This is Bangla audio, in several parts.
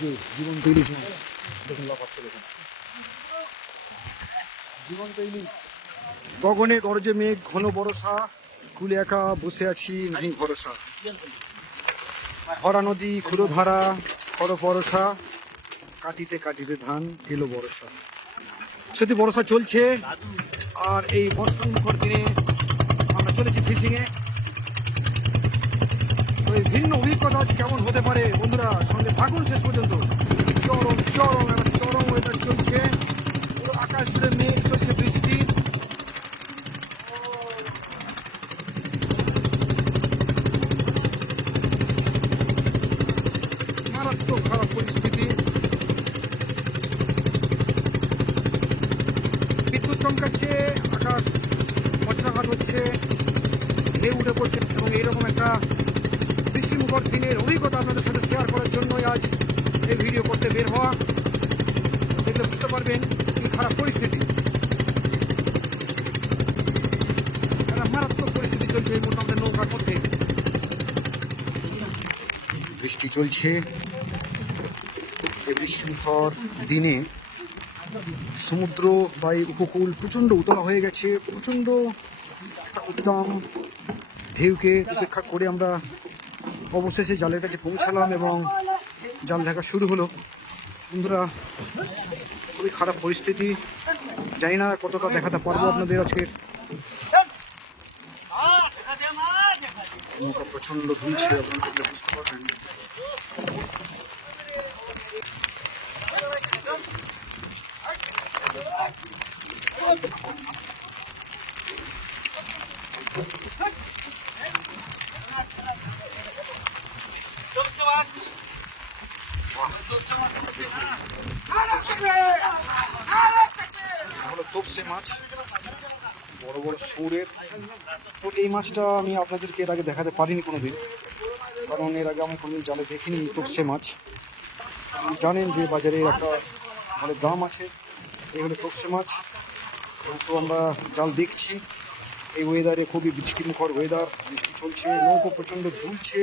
যে জীবন্ত ইলিশ মাছ দেখুন, লাফাচ্ছে দেখুন, জীবন্ত ইলিশ। গগনে গরজে মেঘ, ঘন বরষা, কুলে একা বসে আছি নাই ভরসা। হরা নদী ক্ষুরধারা, খর পরশা, কাটিতে কাটিতে ধান এলো বরষা। সত্যি বর্ষা চলছে, আর এই বর্ষামুখর দিনে আমরা চলেছি ফিশিংয়ে। ওই ভিন্ন অভিজ্ঞতা আজ কেমন হতে পারে বন্ধুরা, সঙ্গে থাকুন শেষ পর্যন্ত। চরম চরম একটা চরম ওয়েদার চলছে, পুরো আকাশ জুড়ে মেঘ, চলছে বৃষ্টি। মারাত্মক খারাপ পরিস্থিতি। বিদ্যুৎ চমকাচ্ছে, আকাশ বজ্রাঘাত হচ্ছে, ঢেউ উঠে পড়ছে, এবং এইরকম একটা বৃষ্টিমুখর দিনের অভিজ্ঞতা আপনাদের সাথে শেয়ার করার জন্যই আজ এই ভিডিও করতে বের হওয়া। দেখলে বুঝতে পারবেন কি খারাপ পরিস্থিতি, একটা মারাত্মক পরিস্থিতি চলছে এই মুহূর্তে আমাদের নৌকার মধ্যে। বৃষ্টি চলছে, এই বৃষ্টিমুখর দিনে সমুদ্র বা এই উপকূল প্রচণ্ড উতলা হয়ে গেছে। প্রচণ্ড একটা উদ্দাম ঢেউকে উপেক্ষা করে আমরা অবশেষে জালের কাছে পৌঁছালাম এবং জাল দেখা শুরু হলো। বন্ধুরা, খুবই খারাপ পরিস্থিতি, জানি না কতটা দেখাতে পারবো আপনাদের আজকে। নৌকা প্রচণ্ড দুলছে, আপনারা বুঝতে পারবেন। হলো তোপসে মাছ, বড় বড় সৌরের। তো এই মাছটা আমি আপনাদেরকে এর আগে দেখাতে পারিনি কোনোদিন, কারণ এর আগে আমি কোনোদিন জালে দেখিনি তোপসে মাছ। জানেন যে বাজারে একটা ভালো দাম আছে। এই হলো তোপসে মাছ। তো আমরা জাল দেখছি এই ওয়েদারে, খুবই বৃষ্টিমুখর ওয়েদার, বৃষ্টি চলছে, নৌকো প্রচণ্ড দুলছে,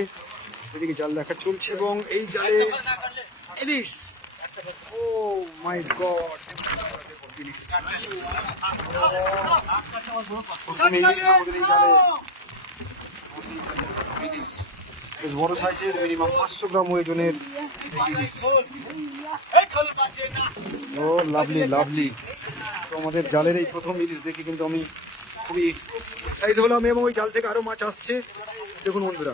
এদিকে জাল দেখা চলছে এবং এই জালে ইলিশ। ও মাই গড, ইলিশ। প্রথমে ইলিশ আমাদের এই জালে, ইলিশ বেশ বড় সাইজের, মিনিমাম 500 গ্রাম ওজনের ইলিশ। ও লাভলি লাভলি। তো আমাদের জালের এই প্রথম ইলিশ দেখে কিন্তু আমি খুবই উৎসাহিত হলাম, এবং ওই জাল থেকে আরো মাছ আসছে। দেখুন বন্ধুরা,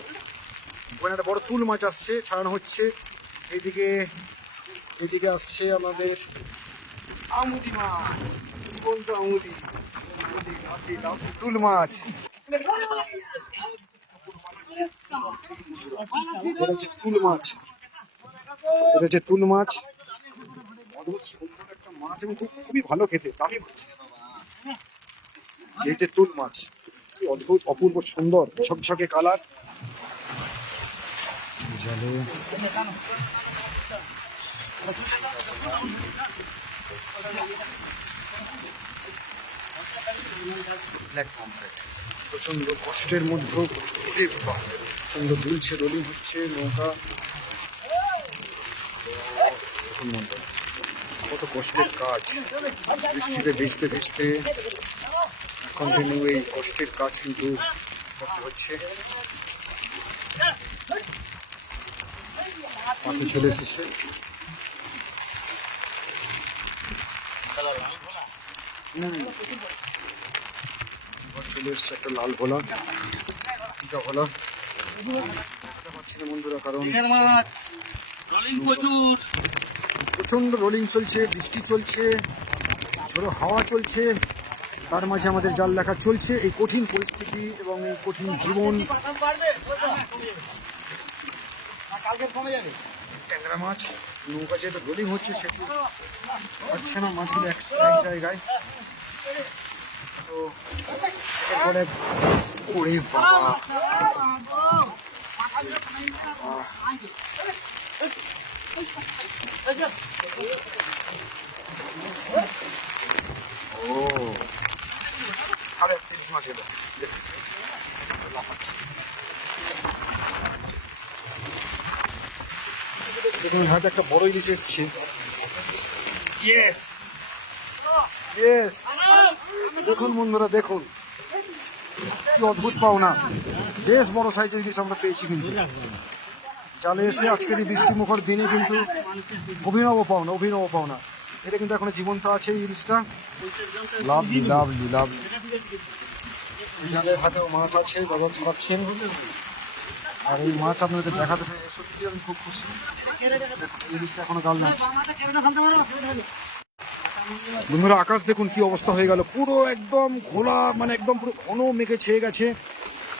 ওখানে একটা বড় তুল মাছ আসছে, ছাড়ানো হচ্ছে। এইদিকে আসছে আমাদের আমুদি মাছ, জীবন্ত আমুদি, তুল মাছ। এটা হচ্ছে তুল মাছ, এটা হচ্ছে তুল মাছ। অদ্ভুত সুন্দর একটা মাছ এবং খুবই ভালো খেতে, দামি মাছ। এই যে তুল মাছ, অদ্ভুত অপূর্ব সুন্দর ঝকঝকে কালার। জালে প্রচন্ড কষ্টের মধ্যেও প্রচন্ড দুলছে, রোলিং হচ্ছে নৌকা। কত কষ্টের কাজ, বৃষ্টিতে ভিজতে ভিজতে কন্টিনিউ এই কষ্টের কাজ কিন্তু করতে হচ্ছে। পাখি চলে এসেছে, চলে এসছে একটা লাল ভোলা, টিকা ভোলা। পাচ্ছি না বন্ধুরা, কারণ প্রচন্ড রোলিং চলছে, বৃষ্টি চলছে, ঝোড়ো হাওয়া চলছে, তার মাঝে আমাদের জাল দেখা চলছে। এই কঠিন পরিস্থিতি এবং এই কঠিন জীবন। ট্যাংরা মাছ, নৌকা যেহেতু রোলিং হচ্ছে সেহেতু পাচ্ছে না মাছগুলো এক জায়গায়। তো এরপরে ওরে বাবা, ও আরে ইলিশ মাছ এলো, লাফাচ্ছে। দেখুন হাতে একটা বড় ইলিশ এসছে। ইয়েস ইয়েস, দেখুন বন্ধুরা, দেখুন কি অদ্ভুত পাওনা, বেশ বড় সাইজের ইলিশ আমরা পেয়েছি কিন্তু জালে এসে আজকের এই বৃষ্টিমুখর দিনে কিন্তু অভিনব পাওনা, অভিনব পাওনা। এটা কিন্তু এখনো জীবন্ত আছে এই ইলিশটা। Lovely lovely lovely. জালের হাতেও মাছ আছে, বাজার ছাড়াচ্ছেন। আর এই মাছ আপনাদের দেখাতে পেরে সত্যি আমি খুব খুশি। ইলিশটা এখনো গাল নাচ। বন্ধুরা আকাশ দেখুন কি অবস্থা হয়ে গেল, পুরো একদম ঘোলা, মানে একদম পুরো ঘন মেঘে ছেয়ে গেছে।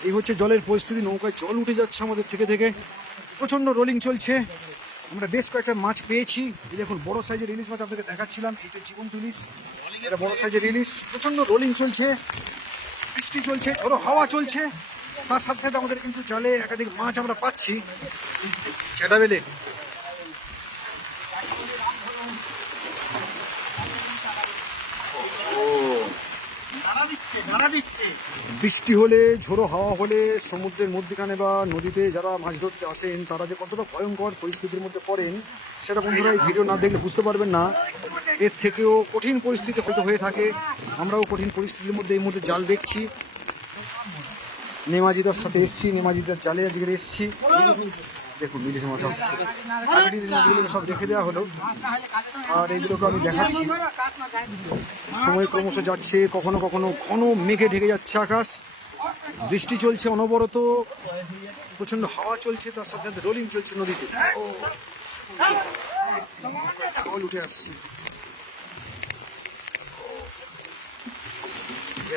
এই হচ্ছে জলের পরিস্থিতি, নৌকায় জল উঠে যাচ্ছে আমাদের থেকে থেকে, প্রচন্ড রোলিং চলছে। আমরা বেশ কয়েকটা মাছ পেয়েছি। এই দেখুন বড় সাইজের ইলিশ মাছ আপনাকে দেখাচ্ছিলাম, এইটা জীবন্ত ইলিশ, এটা বড় সাইজের ইলিশ। প্রচন্ড রোলিং চলছে, বৃষ্টি চলছে, ঝোড়ো হাওয়া চলছে, তার সাথে সাথে আমাদের কিন্তু জালে একাধিক মাছ আমরা পাচ্ছি। চেটা বেলে বৃষ্টি হলে, ঝোড়ো হাওয়া হলে সমুদ্রের মধ্যখানে বা নদীতে যারা মাছ ধরতে আসেন তারা যে কতটা ভয়ঙ্কর পরিস্থিতির মধ্যে পড়েন সেটা বন্ধুরা এই ভিডিও না দেখলে বুঝতে পারবেন না। এর থেকেও কঠিন পরিস্থিতি হয়তো হয়ে থাকে। আমরাও কঠিন পরিস্থিতির মধ্যে এই মুহূর্তে জাল দেখছি। নেমাজিদার সাথে এসছি, নেমাজিদার জালে আজকে এসছি। দেখুন ইলিশ মাছ আসছে, আগের ইলিশ মাছগুলো সব রেখে দেওয়া হলো, আর এইগুলোকে আমি দেখাচ্ছি। সময় ক্রমশ যাচ্ছে, কখনো কখনো ঘন মেঘে ঢেকে যাচ্ছে আকাশ, বৃষ্টি চলছে অনবরত, প্রচন্ড হাওয়া চলছে, তার সাথে সাথে রোলিং চলছে নদীতে, জল উঠে আসছে।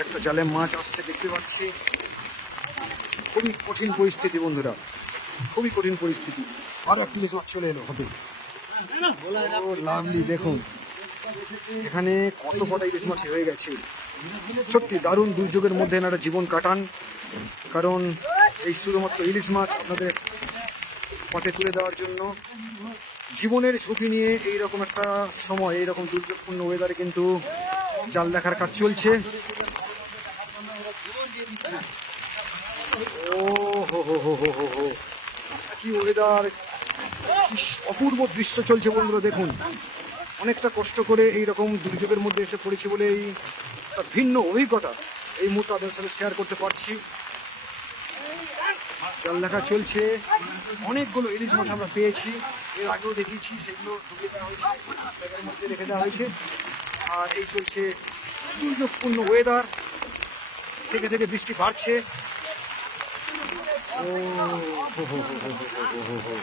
একটা জালে মাছ আসছে দেখতে পাচ্ছি। খুবই কঠিন পরিস্থিতি বন্ধুরা, খুবই কঠিন পরিস্থিতি। আরো একটা ইলিশ মাছ চলে এলো হাতে। ও লাভলি, দেখুন এখানে কত কটা ইলিশ মাছ হয়ে গেছে। সত্যি দারুণ দুর্যোগের মধ্যে এনারা জীবন কাটান, কারণ এই শুধুমাত্র ইলিশ মাছ আপনাদের পথে তুলে দেওয়ার জন্য জীবনের ঝুঁকি নিয়ে এইরকম একটা সময়, এইরকম দুর্যোগপূর্ণ ওয়েদারে কিন্তু জাল দেখার কাজ চলছে। ও হো হো হো হো হো হো, কি ওয়েদার, কি অপূর্ব দৃশ্য চলছে বন্ধুরা। দেখুন অনেকটা কষ্ট করে এইরকম দুর্যোগের মধ্যে এসে পড়েছি বলে এই ভিন্ন অভিজ্ঞতা এই মুহূর্তে আপনাদের সাথে শেয়ার করতে পারছি। জাল দেখা চলছে, অনেকগুলো ইলিশ মাছ আমরা পেয়েছি, এর আগেও দেখিয়েছি, সেগুলো ঢুকে দেওয়া হয়েছে, ব্যাগের মধ্যে রেখে দেওয়া হয়েছে। আর এই চলছে দুর্যোগপূর্ণ ওয়েদার, থেকে থেকে বৃষ্টি বাড়ছে। ও হো হো হো হো হো হো হো,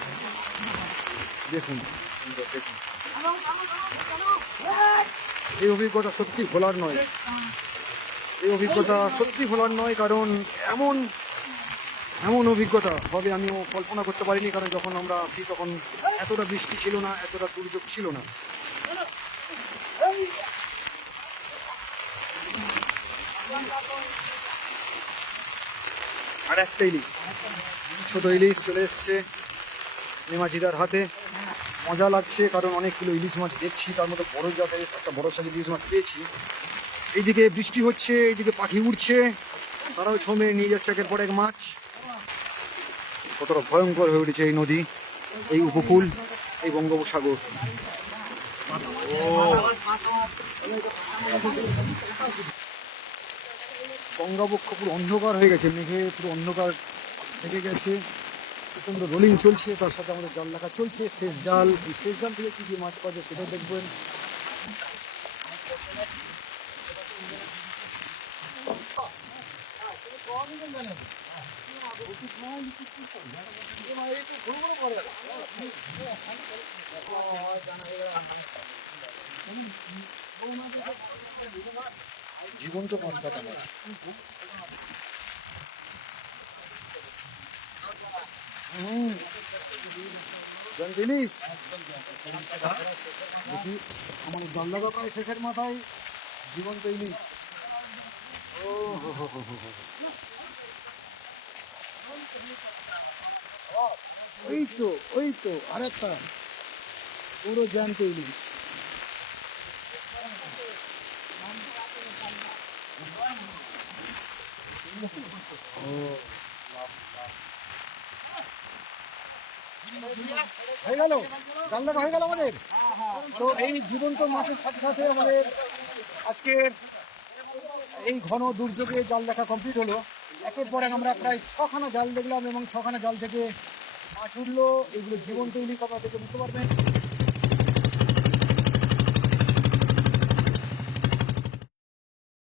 দেখুন দেখুন, এই অভিজ্ঞতা সত্যি ভোলার নয়, এই অভিজ্ঞতা সত্যি ভোলার নয়, কারণ এমন এমন অভিজ্ঞতা হবে আমিও কল্পনা করতে পারিনি। কারণ যখন আমরা আসি তখন এতটা বৃষ্টি ছিল না, এতটা দুর্যোগ ছিল না। আর একটা ইলিশ, ছোট ইলিশ চলে এসছে নেমাজিদার হাতে। মজা লাগছে কারণ অনেক কিলো ইলিশ মাছ দেখছি, তার মধ্যে বড় জাতের একটা বড় সাইজের ইলিশ মাছ পেয়েছি। এইদিকে বৃষ্টি হচ্ছে, এইদিকে পাখি উড়ছে, তারাও ছমে নিয়ে যাচ্ছে একের পর এক মাছ। কতটা ভয়ঙ্কর হয়ে উঠেছে এই নদী, এই উপকূল, এই বঙ্গোপসাগর। গঙ্গাবক্ষ পুরো অন্ধকার হয়ে গেছে, মেঘে পুরো অন্ধকার ঢেকে গেছে, প্রচণ্ড রোলিং চলছে, তার সাথে আমাদের জাল দেখা চলছে। শেষ জাল, এই শেষ জাল থেকে কী কী মাছ পাওয়া যায় সেটাই দেখবেন। জীবন্ত মাছ, কাটা মাছ, ইলিশ দেখি আমার জাল দেখা প্রায় শেষের মাথায়, জীবন্ত ইলিশ। ও হো হো হো হো, ওই তো ওই তো আরেকটা পুরো জ্যান্ত ইলিশ। ও হয়ে গেল, জাল দেখা হয়ে গেল আমাদের। তো এই জীবন্ত মাছের সাথে সাথে আমাদের আজকের এই ঘন দুর্যোগে জাল দেখা কমপ্লিট হলো। একের পর এক আমরা প্রায় 6খানা জাল দেখলাম এবং 6খানা জাল থেকে মাছ উঠলো। এগুলো জীবন্ত ইলিশ, আপনারা দেখে বুঝতে পারবেন।